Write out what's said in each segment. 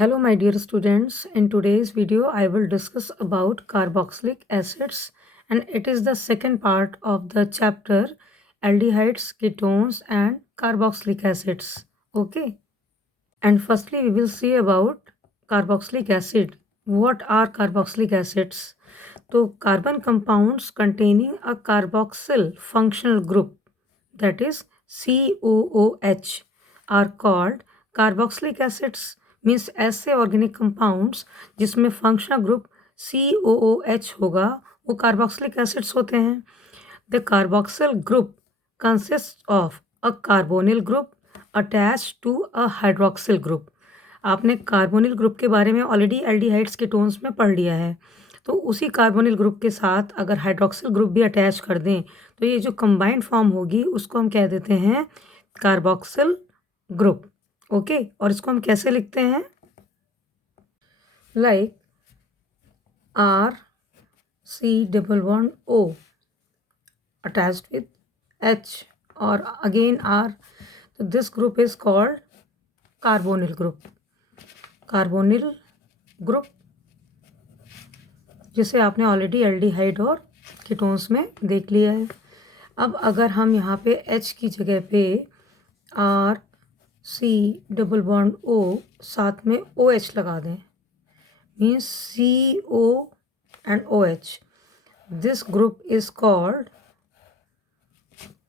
Hello my dear students, in today's video I will discuss about carboxylic acids and it is the second part of the chapter aldehydes, ketones and carboxylic acids. Okay, and firstly we will see about carboxylic acid. What are carboxylic acids? So carbon compounds containing a carboxyl functional group, that is COOH, are called carboxylic acids. Means ऐसे organic compounds जिसमें functional group COOH होगा वो carboxylic acids होते हैं. The carboxyl group consist of a carbonyl group attach to a hydroxyl group. आपने carbonyl group के बारे में ऑलरेडी एल्डिहाइड्स के टोन्स में पढ़ लिया है. तो उसी कार्बोनिल ग्रुप के साथ अगर हाइड्रोक्सिल ग्रुप भी अटैच कर दें तो ये जो कंबाइंड फॉर्म होगी उसको हम कह देते हैं कार्बोक्सिल ग्रुप. ओके, और इसको हम कैसे लिखते हैं? Like R C double bond O attached with H और अगेन आर. तो this group is called carbonyl group. Carbonyl group जिसे आपने ऑलरेडी एल्डिहाइड और कीटोन्स में देख लिया है. अब अगर हम यहाँ पे H की जगह पे R C double bond O साथ में OH लगा दें, means CO and OH, this group is called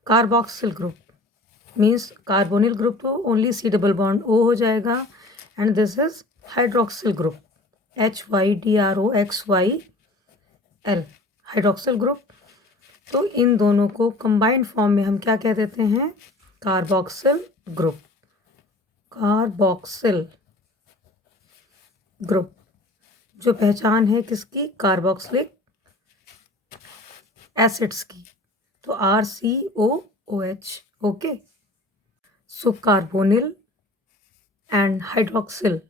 carboxyl group. Means carbonyl group तो only C double bond O हो जाएगा and this is hydroxyl group HYDROXYL, hydroxyl group. तो इन दोनों को कंबाइंड फॉर्म में हम क्या कह देते हैं? Carboxyl group. कार्बोक्सिल ग्रुप जो पहचान है किसकी? कार्बोक्सिलिक एसिड्स की. तो RCOOH. Okay, so carbonyl and hydroxyl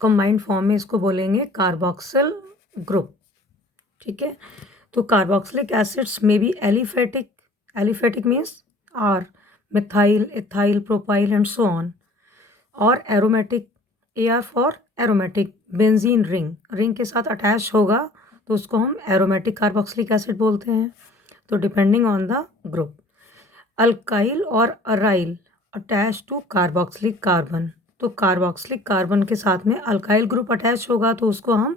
combined form में इसको बोलेंगे कार्बोक्सिल ग्रुप. ठीक है, तो कार्बोक्सिलिक एसिड्स में बी aliphatic. Aliphatic means R, methyl, ethyl, propyl and so on. और aromatic, AR for aromatic. Benzene ring, ring के साथ अटैच होगा तो उसको हम एरोमेटिक कार्बोक्सिलिक एसिड बोलते हैं. तो depending on the group. Alkyl और aryl attach to carboxylic carbon. तो कार्बोक्सिलिक कार्बन के साथ में अल्काइल ग्रुप अटैच होगा तो उसको हम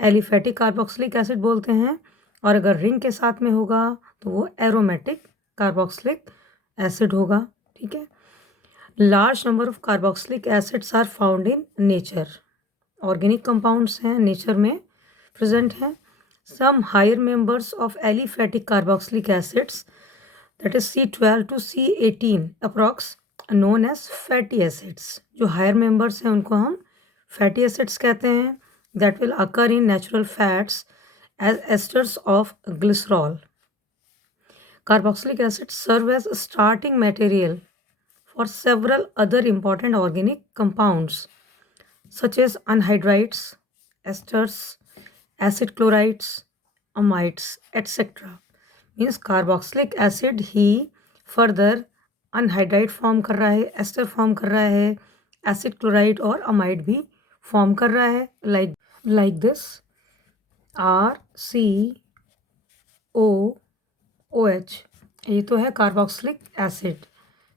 एलिफेटिक कार्बोक्सिलिक एसिड बोलते हैं. और अगर रिंग के साथ में होगा तो वो एरोमेटिक कार्बोक्सिलिक एसिड होगा. ठीक है, large number of carboxylic acids are found in nature. Organic compounds हैं, नेचर में प्रेजेंट हैं. Some higher members of aliphatic carboxylic acids, that is C12 to C18 approx, known as fatty acids. जो higher members हैं उनको हम fatty acids कहते हैं. That will occur in natural fats as esters of glycerol. Carboxylic acid serve as starting material for several other important organic compounds such as anhydrides, esters, acid chlorides, amides, etc. Means carboxylic acid ही further anhydride form कर रहा है, ester form कर रहा है, acid chloride और amide भी form कर रहा है. Like this RCOOH. ये तो है कार्बोक्सिलिक एसिड.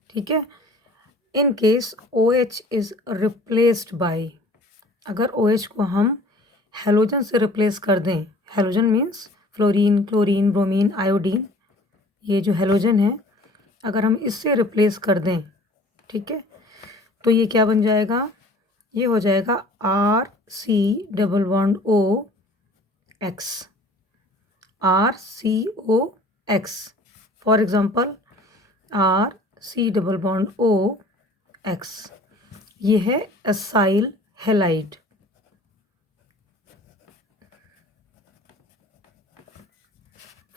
ठीक है, in case OH is replaced by, अगर OH को हम हेलोजन से रिप्लेस कर दें, halogen means fluorine, chlorine, bromine, iodine, ये जो हेलोजन है अगर हम इससे रिप्लेस कर दें, ठीक है, तो ये क्या बन जाएगा? ये हो जाएगा RC double bond OX, RCOX. For example RC double bond OX, ये है एसाइल हेलाइड.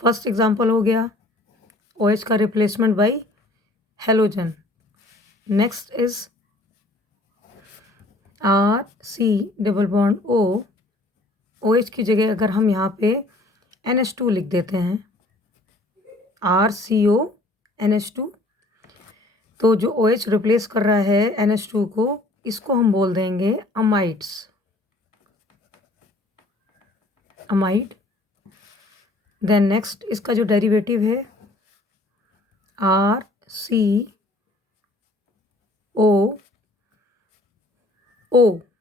फर्स्ट एग्जांपल हो गया OH का replacement bye halogen. Next is RC double bond OH की जगह अगर हम यहाँ पे NH2 लिख देते हैं, RCONH2, तो जो OH रिप्लेस कर रहा है NH2 को, इसको हम बोल देंगे अमाइड्स, अमाइड। देन नेक्स्ट इसका जो डेरिवेटिव है RCO, OCOR,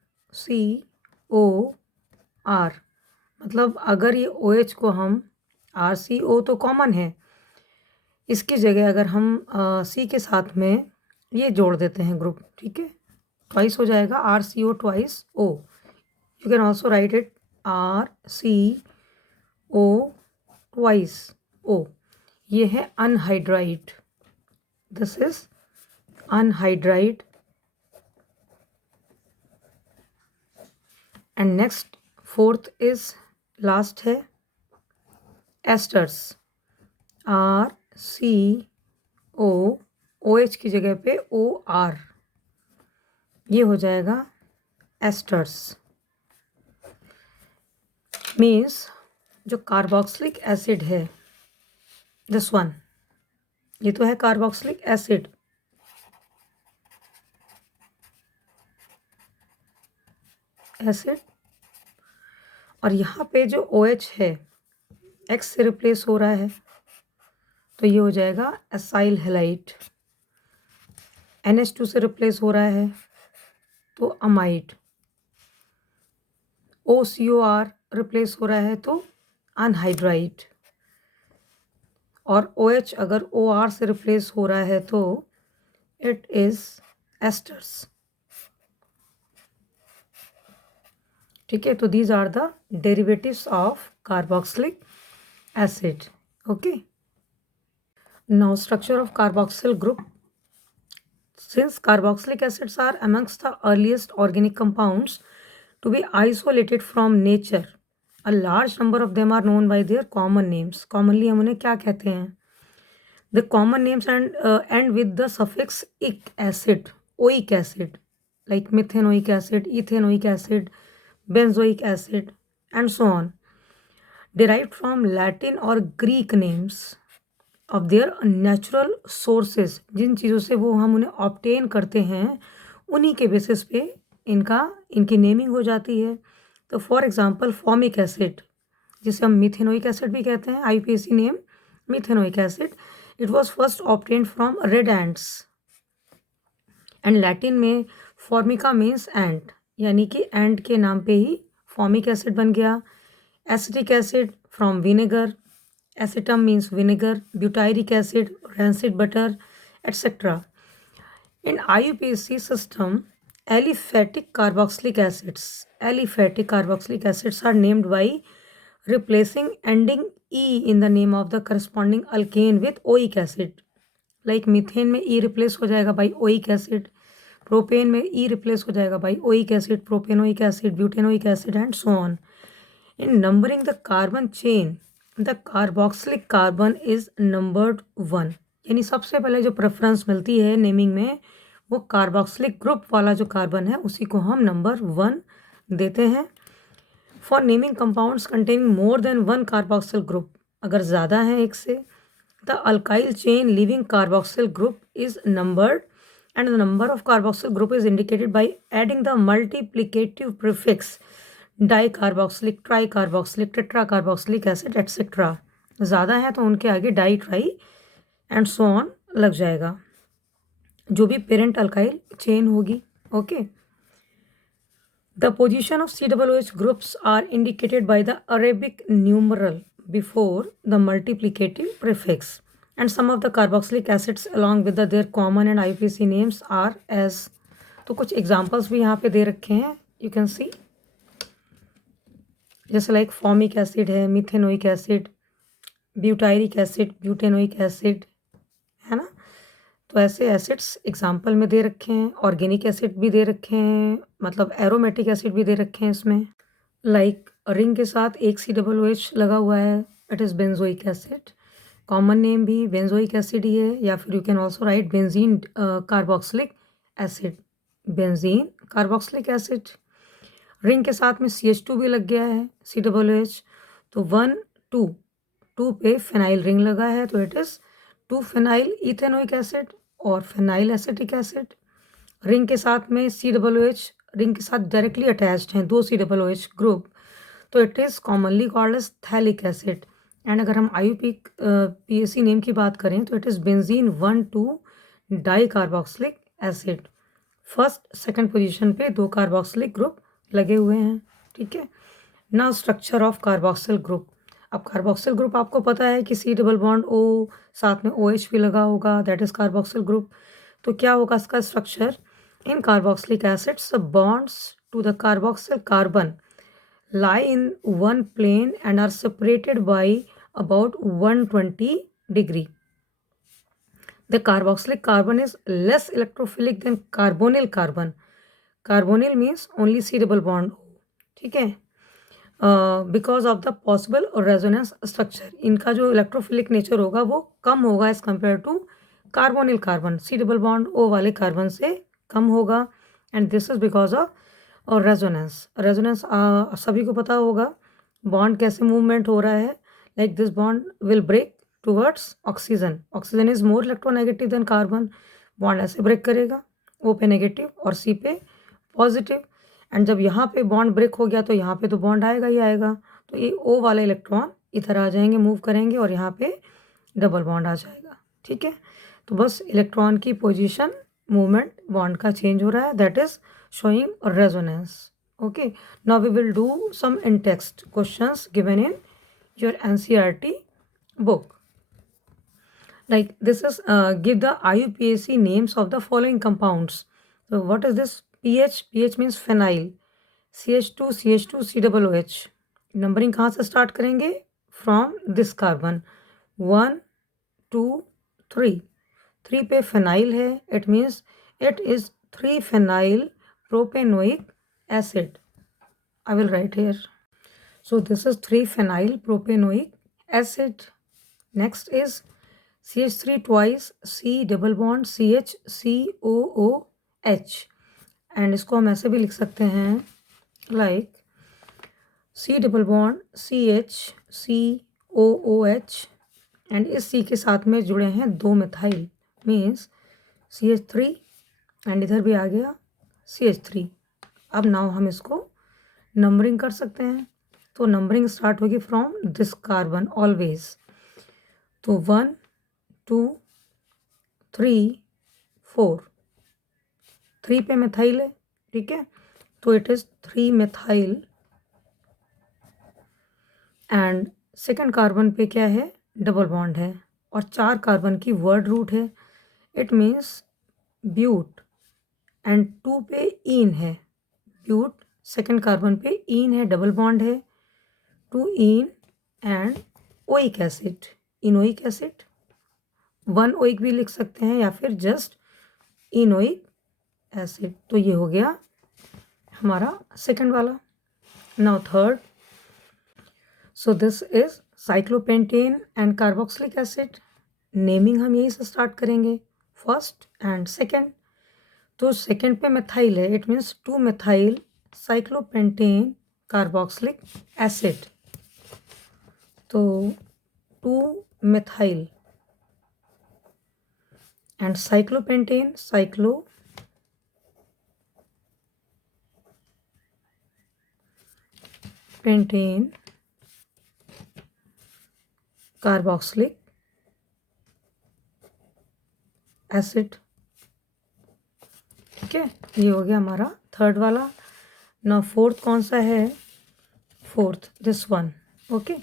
मतलब अगर ये OH को हम RCO तो कॉमन है, इसकी जगह अगर हम C के साथ में ये जोड़ देते हैं ग्रुप, ठीक है, ट्वाइस हो जाएगा RCO twice O। You can also right it RCO twice O। ये है anhydride, this is anhydride. And next fourth is last है एस्टर्स, RCO, OH की जगह पे OR, ये हो जाएगा एस्टर्स। मीन्स जो कार्बोक्सिलिक एसिड है, दिस वन, ये तो है कार्बोक्सिलिक एसिड, और यहाँ पे जो OH है X से रिप्लेस हो रहा है, तो ये हो जाएगा एसाइल हैलाइड। NH2 से रिप्लेस हो रहा है तो अमाइड। OCOR रिप्लेस हो रहा है तो अनहाइड्राइड, और OH अगर OR से रिप्लेस हो रहा है तो इट इज एस्टर्स, ठीक है। तो these are the derivatives of carboxylic acid, okay. Now structure of carboxyl group. Since carboxylic acids are amongst the earliest organic compounds to be isolated from nature, a large number of them are known by their common names. Commonly हम उन्हें क्या कहते हैं? The common names end with the suffix ic acid, oic acid, like methanoic acid, ethanoic acid, benzoic acid, and so on, derived from Latin or Greek names of their natural sources. जिन चीज़ों से वो हम उन्हें obtain करते हैं उन्हीं के बेसिस पे इनकी नेमिंग हो जाती है। तो फॉर एग्जांपल फॉर्मिक एसिड, जिसे हम मिथेनोइक एसिड भी कहते हैं, IUPAC name methanoic acid, it was first obtained from red ants, and Latin में फॉर्मिका मीन्स एंट, यानी कि एंट के नाम पे ही फॉर्मिक एसिड बन गया। Acetic acid from vinegar, एसिटम means vinegar, butyric acid, rancid butter, etc. In IUPAC system, aliphatic carboxylic acids are named by replacing ending E in the name of the corresponding alkane with oic acid. Like methane में E replace हो जाएगा by oic acid, propane में E replace हो जाएगा by oic acid, propanoic acid, butanoic acid, and so on. In numbering the carbon chain, the carboxylic carbon is numbered 1, यानी सबसे पहले जो प्रेफरेंस मिलती है नेमिंग में वो कार्बोक्सिलिक ग्रुप वाला जो कार्बन है उसी को हम नंबर 1 देते हैं। For naming compounds containing more than 1 carboxyl group, अगर ज़्यादा है एक से, the alkyl chain living carboxyl group is numbered and the number of carboxyl group is indicated by adding the multiplicative prefix di carboxylic, tri carboxylic, tetra carboxylic acid, etcetera. ज़्यादा है तो उनके आगे di, tri and so on लग जाएगा, जो भी parent alkyl chain होगी, okay. The position of COOH groups are indicated by the Arabic numeral before the multiplicative prefix, and some of the carboxylic acids along with their common and IUPAC names are as. तो कुछ examples भी यहाँ पे दे रखे हैं, you can see, जैसे like formic acid है, methanoic acid, butyric acid, butanoic acid, है ना। तो ऐसे एसिड्स एग्जाम्पल में दे रखे हैं। ऑर्गेनिक एसिड भी दे रखे हैं, मतलब एरोमेटिक एसिड भी दे रखे हैं इसमें। लाइक रिंग के साथ एक COOH लगा हुआ है, it is benzoic acid. Common name भी बेंजोइक एसिड ही है, या फिर you can also right benzene carboxylic acid, benzene carboxylic acid. Ring के साथ में CH2 भी लग गया है, COOH, तो 1 2 पे फिनाइल रिंग लगा है, तो it is 2 phenyl ethanoic acid और फिनाइल एसिटिक एसिड। रिंग के साथ में COOH रिंग के साथ डायरेक्टली अटैच्ड हैं, 2 COOH ग्रुप, तो it is commonly called as phthalic acid. And अगर हम IUPAC नेम की बात करें तो it is benzene 1,2 dicarboxylic acid. First second position पे 2 कार्बोक्सिलिक ग्रुप लगे हुए हैं, ठीक है। Now structure of carboxyl group. अब कार्बोक्सिल ग्रुप आपको पता है कि C डबल बॉन्ड O, साथ में OH भी लगा होगा, दैट इज कार्बोक्सिल ग्रुप। तो क्या होगा इसका structure? In carboxylic acids bonds to the carboxyl carbon lie in one plane and are separated by about 120 degree. The carboxylic carbon is less electrophilic than carbonyl carbon. Carbonyl means only C double bond O, ठीक है। Because of the possible resonance structure, इनका जो electrophilic nature होगा वो कम होगा as compare to carbonyl carbon, C double bond O वाले carbon से कम होगा। And this is because of और रेजोनेंस। रेजोनेंस सभी को पता होगा बॉन्ड कैसे मूवमेंट हो रहा है। Like this bond will break towards oxygen, oxygen is more electronegative than carbon, bond ऐसे ब्रेक करेगा, O पे नेगेटिव और C पे पॉजिटिव। एंड जब यहाँ पे बॉन्ड ब्रेक हो गया तो यहाँ पे तो बॉन्ड आएगा ही आएगा, तो ये O वाले इलेक्ट्रॉन इधर आ जाएंगे, मूव करेंगे और यहाँ पे डबल बॉन्ड आ जाएगा, ठीक है। तो बस इलेक्ट्रॉन की पोजीशन मूवमेंट बॉन्ड का चेंज हो रहा है, that is showing resonance. Okay, now we will do some in text questions given in your NCERT book. Like this is give the IUPAC names of the following compounds. So what is this? pH means phenyl, CH2 COOH. Numbering कहाँ से start करेंगे? From this carbon 1 2 3, 3 पे phenyl है, it means it is 3 phenyl propanoic acid. I will write here. So this is 3-phenyl propanoic acid. Next is CH3 twice C double bond CH COOH, and इसको हम ऐसे भी लिख सकते हैं like C double bond CH COOH, and इस C के साथ में जुड़े हैं 2 मिथाइल, मीन्स CH3 एंड इधर भी आ गया CH3। अब नाउ हम इसको नंबरिंग कर सकते हैं, तो नंबरिंग स्टार्ट होगी फ्रॉम दिस कार्बन ऑलवेज। तो 1 2 3 4, 3 पे मिथाइल है, ठीक है, तो it is 3 methyl. And second carbon पे क्या है? डबल बॉन्ड है और 4 कार्बन की वर्ड रूट है, इट मीन्स ब्यूट। एंड 2 पे ईन है, ब्यूट सेकंड कार्बन पे ईन है, डबल बॉन्ड है, 2 ene and oic acid, enoic acid, 1 oic भी लिख सकते हैं या फिर जस्ट इनोइक एसिड। तो ये हो गया हमारा सेकंड वाला। Now third, so this is cyclopentane and carboxylic acid. Naming हम यहीं से स्टार्ट करेंगे, फर्स्ट एंड सेकंड। तो सेकंड पे मिथाइल है, it means 2 methyl cyclopentane carboxylic acid. तो 2 methyl and cyclopentane carboxylic acid, ठीक है। ये हो गया हमारा थर्ड वाला। ना फोर्थ कौन सा है? Fourth this one, okay,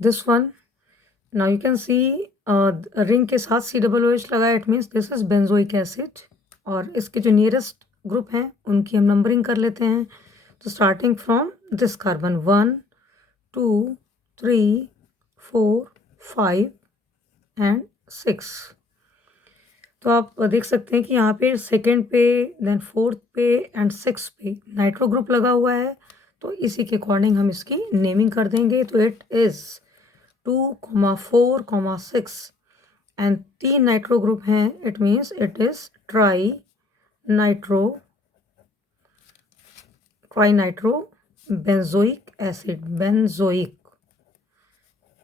this one. Now you can see ring के साथ COOH लगा है, it means this is benzoic acid. और इसके जो नियरेस्ट ग्रुप हैं उनकी हम नंबरिंग कर लेते हैं। तो starting from this carbon 1 2 3 4 5 and 6। तो आप देख सकते हैं कि यहाँ पे सेकेंड पे, देन फोर्थ पे एंड सिक्स पे नाइट्रो ग्रुप लगा हुआ है, तो इसी के अकॉर्डिंग हम इसकी नेमिंग कर देंगे। तो it is 2, 4, 6 and 3 nitro group हैं, it means it is tri nitro benzoic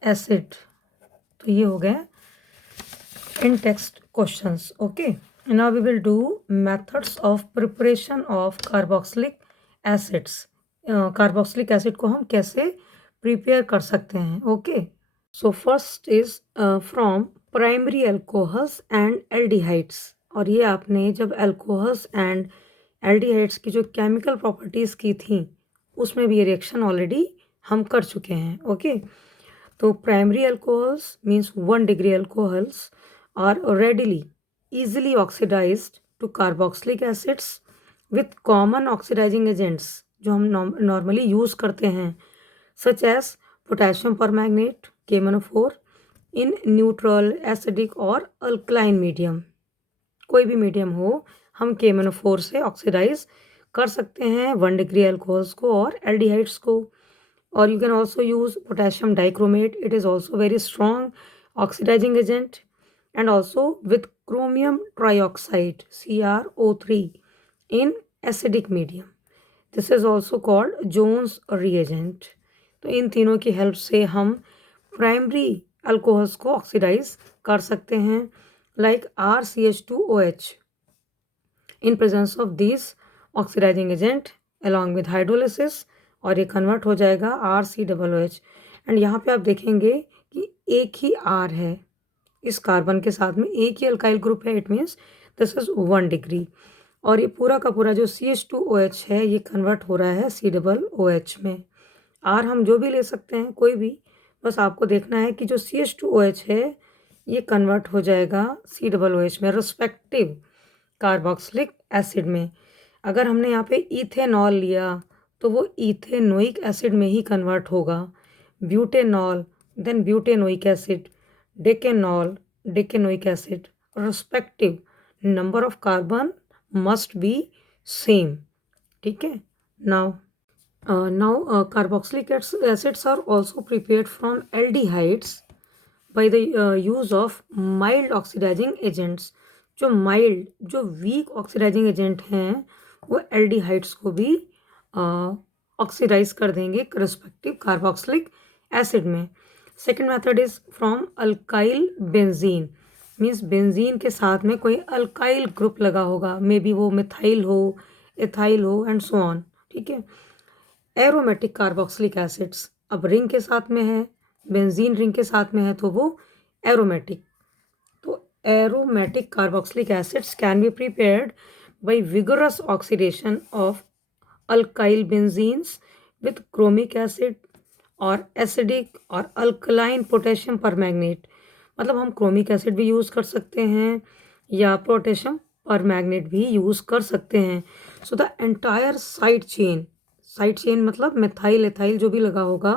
acid. तो ये हो गया in text questions, okay. Now we will do methods of preparation of carboxylic acids. Carboxylic acid को हम कैसे prepare कर सकते हैं. Okay. So first is from primary alcohols and aldehydes. और ये आपने जब alcohols and aldehydes की जो chemical properties की थी उसमें भी ये reaction already हम कर चुके हैं. Okay. तो primary alcohols means 1 degree alcohols are readily easily oxidized to carboxylic acids with common oxidizing agents जो हम normally use करते हैं such as potassium permanganate KMnO4 in neutral, acidic और alkaline medium. कोई भी मीडियम हो हम KMnO4 से ऑक्सीडाइज कर सकते हैं 1 डिग्री अल्कोहल्स को और एल्डिहाइड्स को. और you can also use potassium dichromate. It is also very strong oxidizing agent. And also with chromium trioxide CrO3 in acidic medium. This is also called Jones reagent. तो इन तीनों की help से हम primary alcohols को oxidise कर सकते हैं like RCH2OH. In presence of these oxidizing agent along with hydrolysis और ये कन्वर्ट हो जाएगा RCOOH. एंड यहाँ पे आप देखेंगे कि एक ही R है इस कार्बन के साथ में, एक ही अल्काइल ग्रुप है. It means this is 1 degree. और ये पूरा का पूरा जो CH2OH है ये कन्वर्ट हो रहा है COOH में. R हम जो भी ले सकते हैं कोई भी, बस आपको देखना है कि जो CH2OH है ये कन्वर्ट हो जाएगा COOH में रिस्पेक्टिव कार्बोक्सिलिक एसिड में. अगर हमने यहाँ पे इथेनॉल लिया तो वो इथेनोइक एसिड में ही कन्वर्ट होगा. Butanol, then butanoic acid, decanol, decanoic acid, respective number of carbon must be same. ठीक है. Now carboxylic acids are also prepared from aldehydes by the use of mild oxidising agents. जो mild, जो weak oxidising agent हैं वो aldehydes को भी oxidise कर देंगे रिस्पेक्टिव कार्बोक्सिलिक एसिड में. Second method is from alkyl benzene. Means benzene के साथ में कोई अल्काइल ग्रुप लगा होगा, मे बी वो मिथाइल हो, एथाइल हो एंड सो ऑन. ठीक है. एरोमेटिक कार्बोक्सिलिक एसिड्स, अब रिंग के साथ में है, बेंजीन रिंग के साथ में है तो वो एरोमेटिक. तो aromatic carboxylic acids can be prepared by vigorous oxidation of alkyl benzenes with chromic acid और एसिडिक और अल्कलाइन पोटेशियम परमैंगनेट. मतलब हम क्रोमिक एसिड भी यूज़ कर सकते हैं या पोटेशियम परमैंगनेट भी यूज़ कर सकते हैं. So the entire side chain मतलब मिथाइल एथाइल जो भी लगा होगा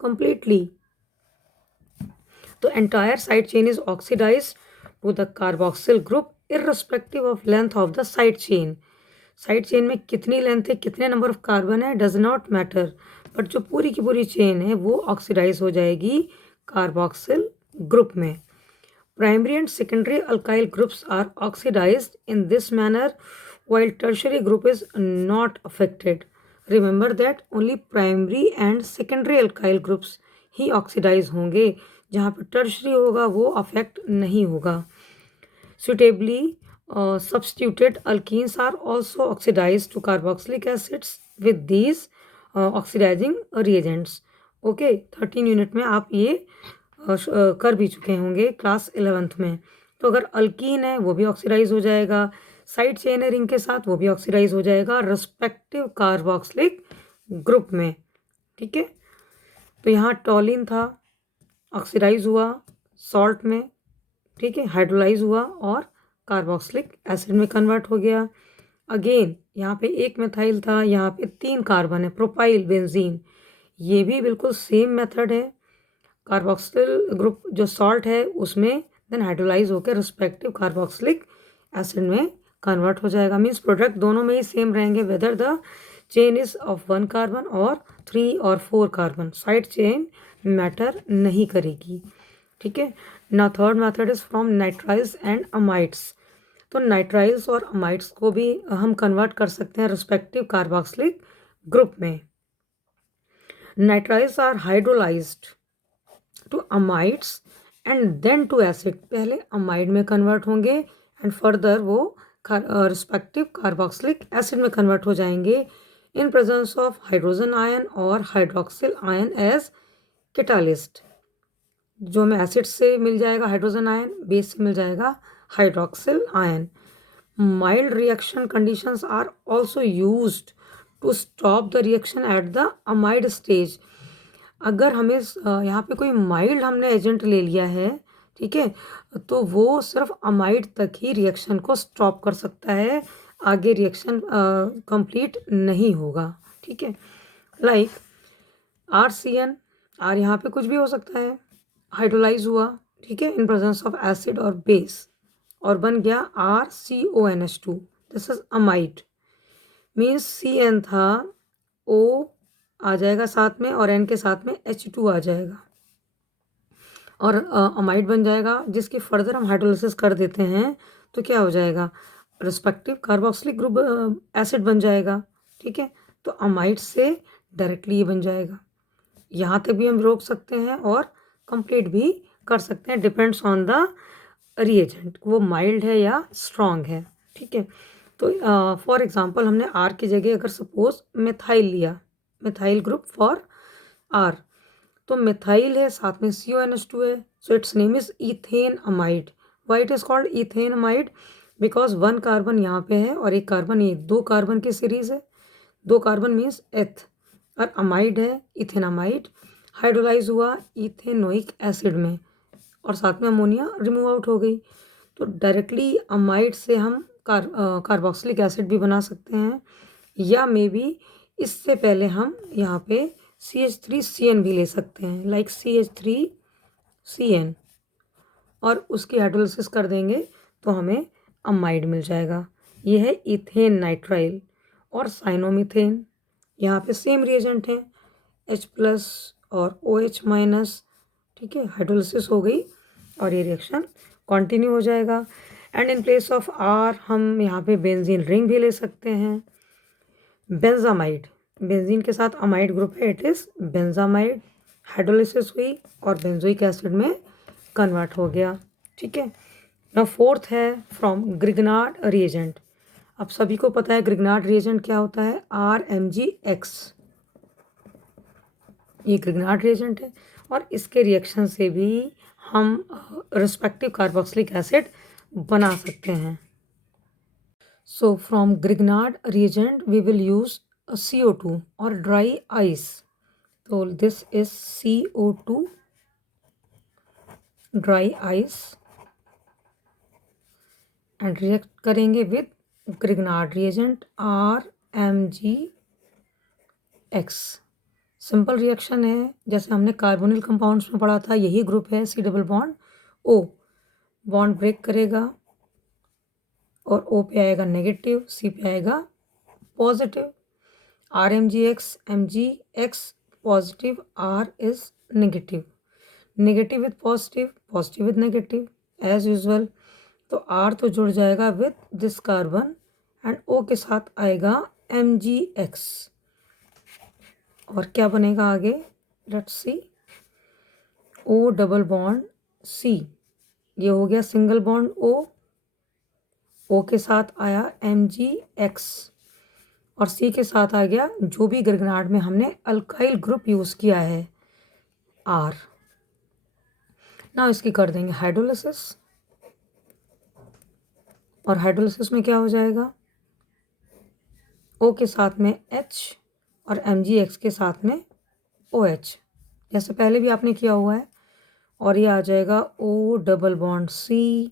कंप्लीटली, तो entire side chain is oxidised to the carboxyl group irrespective of length of the side chain. Side chain में कितनी लेंथ है, कितने नंबर ऑफ कार्बन है, डज नॉट मैटर, बट जो पूरी की पूरी चेन है वो ऑक्सीडाइज हो जाएगी कार्बोक्सिल ग्रुप में. Primary and secondary alkyl groups are oxidised in this manner while tertiary group is not affected. Remember that only primary and secondary alkyl groups ही ऑक्सीडाइज होंगे, जहाँ पर टर्शरी होगा वो अफेक्ट नहीं होगा. Suitably substituted alkenes are also oxidized to carboxylic acids with these oxidizing reagents. Okay, 13 unit में आप ये कर भी चुके होंगे क्लास 11th में. तो अगर अल्कीन है वो भी ऑक्सीडाइज हो जाएगा, साइड चेन है रिंग के साथ वो भी ऑक्सीडाइज हो जाएगा रिस्पेक्टिव कार्बोक्सिलिक ग्रुप में. ठीक है. तो यहाँ टॉलिन था, ऑक्सीडाइज हुआ सॉल्ट में. ठीक है. हाइड्रोलाइज हुआ और कार्बोक्सिलिक एसिड में कन्वर्ट हो गया. अगेन यहाँ पे एक मिथाइल था, यहाँ पे 3 कार्बन है, प्रोपाइल बेंजीन. ये भी बिल्कुल सेम मेथड है. कार्बोक्सिल ग्रुप जो सॉल्ट है उसमें देन हाइड्रोलाइज होकर रिस्पेक्टिव कार्बोक्सिलिक एसिड में कन्वर्ट हो जाएगा. मीन्स प्रोडक्ट दोनों में ही सेम रहेंगे whether the chain is of 1 carbon और 3 और 4 कार्बन. साइड चेन मैटर नहीं करेगी. ठीक है. ना third method is from nitriles and amides. तो नाइट्राइल्स और अमाइड्स को भी हम कन्वर्ट कर सकते हैं रिस्पेक्टिव कार्बोक्सिलिक ग्रुप में. Nitriles are hydrolysed to amides and then to acid. पहले अमाइड में कन्वर्ट होंगे एंड फर्दर वो रिस्पेक्टिव कार्बोक्सिलिक एसिड में कन्वर्ट हो जाएंगे in presence of hydrogen ion और हाइड्रोक्सिल आयन एज कैटालिस्ट। जो हमें एसिड से मिल जाएगा हाइड्रोजन आयन, बेस से मिल जाएगा hydroxyl ion. Mild reaction conditions are also used to stop the reaction at the amide stage. अगर हमें यहाँ पे कोई माइल्ड हमने एजेंट ले लिया है, ठीक है, तो वो सिर्फ अमाइड तक ही रिएक्शन को स्टॉप कर सकता है, आगे रिएक्शन कंप्लीट नहीं होगा, ठीक है। लाइक RCN, आर यहाँ पे कुछ भी हो सकता है, हाइड्रोलाइज हुआ, ठीक है, इन प्रेजेंस ऑफ एसिड और बेस, और बन गया RCONH2, this is amide. Means CN था, O आ जाएगा साथ में और N के साथ में H2 आ जाएगा और अमाइड बन जाएगा, जिसकी फर्दर हम हाइड्रोलिसिस कर देते हैं तो क्या हो जाएगा, रिस्पेक्टिव कार्बोक्सिलिक ग्रुप एसिड बन जाएगा, ठीक है। तो अमाइड से डायरेक्टली ये बन जाएगा। यहाँ तक भी हम रोक सकते हैं और कंप्लीट भी कर सकते हैं, डिपेंड्स ऑन द रिएजेंट, वो माइल्ड है या स्ट्रॉन्ग है, ठीक है। तो फॉर एग्जांपल हमने R की जगह अगर सपोज मिथाइल लिया, मिथाइल ग्रुप फॉर R, तो मिथाइल है साथ में CONH2 है, so it's name is ethane amide. Why it is called ethane amide, because 1 carbon यहाँ पे है और 1 कार्बन, ये 2 कार्बन की सीरीज है, 2 कार्बन मीन्स एथ, और अमाइड है इथेनामाइड, हाइड्रोलाइज हुआ इथेनोइक एसिड में और साथ में अमोनिया रिमूव आउट हो गई। तो डायरेक्टली अमाइड से हम कार्बोक्सिलिक एसिड भी बना सकते हैं, या मे बी इससे पहले हम यहाँ पे CH3CN भी ले सकते हैं, लाइक CH3CN, और उसकी हाइड्रोलिसिस कर देंगे तो हमें अमाइड मिल जाएगा। ये है इथेन नाइट्राइल और साइनोमीथेन, यहाँ पे सेम रिएजेंट है H+ और OH-, ठीक है, हाइड्रोलिसिस हो गई और ये रिएक्शन कंटिन्यू हो जाएगा। And in place of R हम यहाँ पे बेंजीन रिंग भी ले सकते हैं। बेंजामाइड, बेंजीन के साथ अमाइड ग्रुप है, इट इज बेंजामाइड, हाइड्रोलिसिस हुई और बेंजोइक एसिड में कन्वर्ट हो गया, ठीक है। ना फोर्थ है फ्रॉम ग्रिग्नार्ड रिएजेंट। अब सभी को पता है ग्रिग्नार्ड रिएजेंट क्या होता है, RMgX, ये ग्रिग्नार्ड रिएजेंट है और इसके रिएक्शन से भी हम रिस्पेक्टिव कार्बोक्सिलिक एसिड बना सकते हैं। So from Grignard reagent we will use a CO2 or dry ice. So this is CO2 dry ice and react करेंगे with Grignard reagent RMgX। Simple reaction है, जैसे हमने कार्बोनिल कंपाउंड्स में पढ़ा था, यही ग्रुप है, C double bond O, bond break करेगा और O पे आएगा नेगेटिव, C पे आएगा positive, RMgX, MgX positive, R is negative, negative with positive, positive with negative as usual. तो R तो जुड़ जाएगा with this carbon and O के साथ आएगा MgX, और क्या बनेगा आगे, let's see, O double bond C, ये हो गया सिंगल बॉन्ड O के साथ आया MgX और C के साथ आ गया जो भी ग्रिग्नार्ड में हमने अल्काइल ग्रुप यूज किया है R। ना इसकी कर देंगे हाइड्रोलिसिस, और हाइड्रोलिसिस में क्या हो जाएगा, O के साथ में H और MgX के साथ में OH, जैसे पहले भी आपने किया हुआ है, और ये आ जाएगा O double bond C,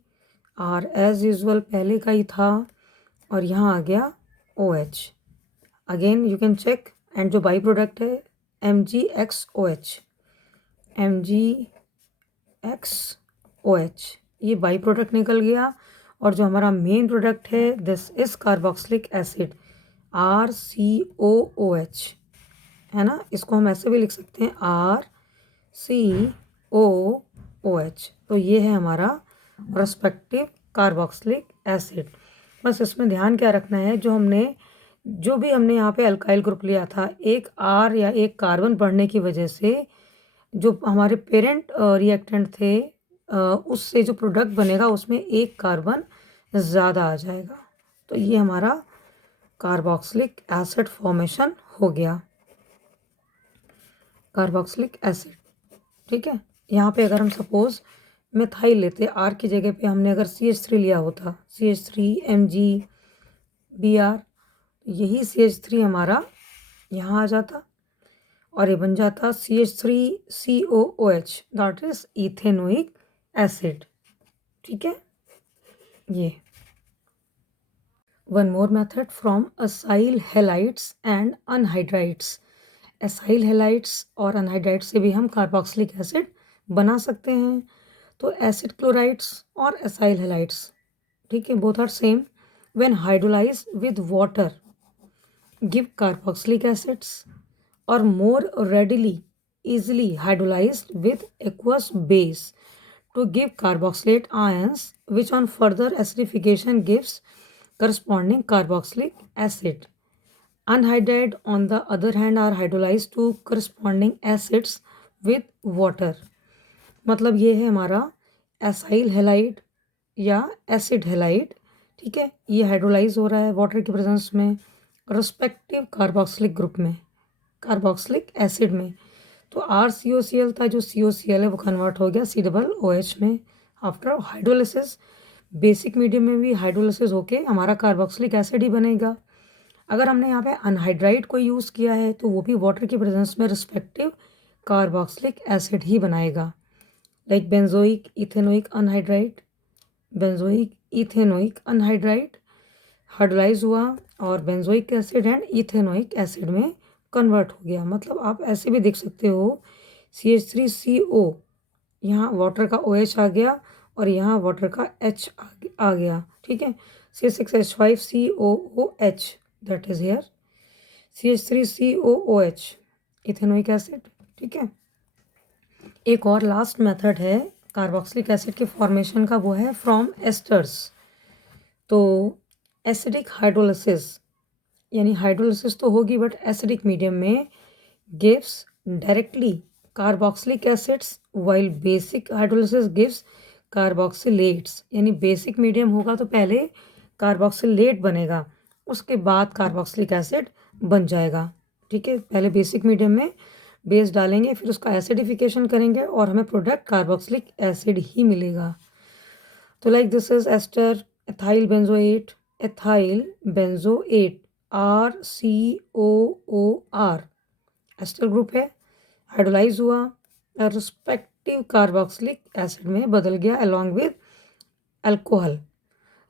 R as usual पहले का ही था, और यहाँ आ गया OH, again you can check, and जो बाई प्रोडक्ट है MgXOH, MgXOH, ये बाई प्रोडक्ट निकल गया, और जो हमारा मेन प्रोडक्ट है this is carboxylic acid RCOOH, है ना, इसको हम ऐसे भी लिख सकते हैं RCOOH। तो ये है हमारा रेस्पेक्टिव कार्बोक्सिलिक एसिड। बस इसमें ध्यान क्या रखना है, जो भी हमने यहाँ पे अल्काइल ग्रुप लिया था, एक R या एक कार्बन बढ़ने की वजह से जो हमारे पेरेंट रिएक्टेंट थे उससे जो प्रोडक्ट बनेगा उसमें एक कार्बन ज़्यादा आ जाएगा। तो ये हमारा कार्बोक्सिलिक एसिड फॉर्मेशन हो गया, कार्बोक्सिलिक एसिड। ठीक है, यहाँ पे अगर हम सपोज मिथाइल लेते, आर की जगह पे हमने अगर CH3 लिया होता, CH3 MgBr, यही CH3 हमारा यहाँ आ जाता और ये बन जाता CH3COOH, that is ethanoic acid. ठीक है, ये one more method from acyl halides and anhydrides. Acyl halides और अनहाइड्राइड्स से भी हम कार्बोक्सिलिक एसिड बना सकते हैं। तो एसिड क्लोराइड्स और एसाइल हेलाइड्स, ठीक है, both are same. When hydrolyse with water give carboxylic acids or more readily easily hydrolyzed with aqueous base to give carboxylate ions, which on further acidification gives corresponding carboxylic acid. Anhydride on the other hand are hydrolyzed to corresponding acids with water. मतलब ये है हमारा acyl halide या acid halide. ठीक है, ये hydrolyse हो रहा है वाटर के प्रेजेंस में रिस्पेक्टिव कार्बोक्सिलिक ग्रुप में, कार्बोक्सिलिक एसिड में। तो RCOCl था जो COCl है वो कन्वर्ट हो गया COOH में आफ्टर हाइड्रोलिसिस। बेसिक मीडियम में भी हाइड्रोलिसिस होके हमारा कार्बोक्सिलिक एसिड ही बनेगा। अगर हमने यहाँ पे अनहाइड्राइड को यूज़ किया है तो वो भी वाटर की प्रेजेंस में रिस्पेक्टिव कार्बोक्सिलिक एसिड ही बनाएगा। Like benzoic ethanoic anhydride, benzoic ethanoic anhydride hydrolyse हुआ और benzoic acid and ethanoic acid में कन्वर्ट हो गया। मतलब आप ऐसे भी देख सकते हो CH3CO, यहाँ वाटर का OH आ गया और यहाँ वाटर का H आ गया। ठीक है, C6H5COOH, that is here CH3COOH ethanoic acid. ठीक है, एक और लास्ट मेथड है कार्बोक्सिलिक एसिड के फॉर्मेशन का, वो है फ्रॉम एस्टर्स। तो एसिडिक हाइड्रोलिसिस, यानी हाइड्रोलिसिस तो होगी बट एसिडिक मीडियम में gives directly carboxylic acids, while basic hydrolysis gives carboxylates. यानी बेसिक मीडियम होगा तो पहले कार्बोक्सिलेट बनेगा, उसके बाद कार्बोक्सिलिक एसिड बन जाएगा। ठीक है, पहले बेसिक मीडियम में बेस डालेंगे, फिर उसका एसिडिफिकेशन करेंगे और हमें प्रोडक्ट कार्बोक्सिलिक एसिड ही मिलेगा। तो like this is ester ethyl benzoate, ethyl benzoate RCOOR ester group है, हाइड्रोलाइज हुआ रिस्पेक्टिव कार्बोक्सिलिक एसिड में बदल गया अलॉन्ग विद अल्कोहल।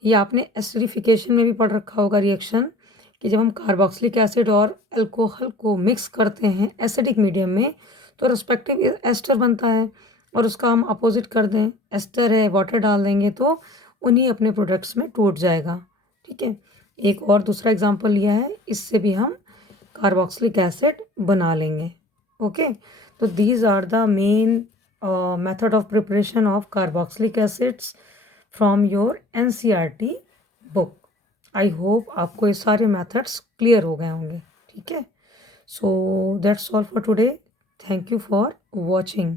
ये आपने एसिडिफिकेशन में भी पढ़ रखा होगा रिएक्शन, कि जब हम कार्बोक्सिलिक एसिड और अल्कोहल को मिक्स करते हैं एसिडिक मीडियम में तो रिस्पेक्टिव एस्टर बनता है, और उसका हम अपोजिट कर दें, एस्टर है वाटर डाल देंगे तो उन्हीं अपने प्रोडक्ट्स में टूट जाएगा। ठीक है, एक और दूसरा एग्जांपल लिया है, इससे भी हम कार्बोक्सिलिक एसिड बना लेंगे। ओके, तो these are the main method of preparation of carboxylic acids from your NCERT book. I hope आपको ये सारे मेथड्स क्लियर हो गए होंगे। ठीक है, so that's all for today, thank you for watching.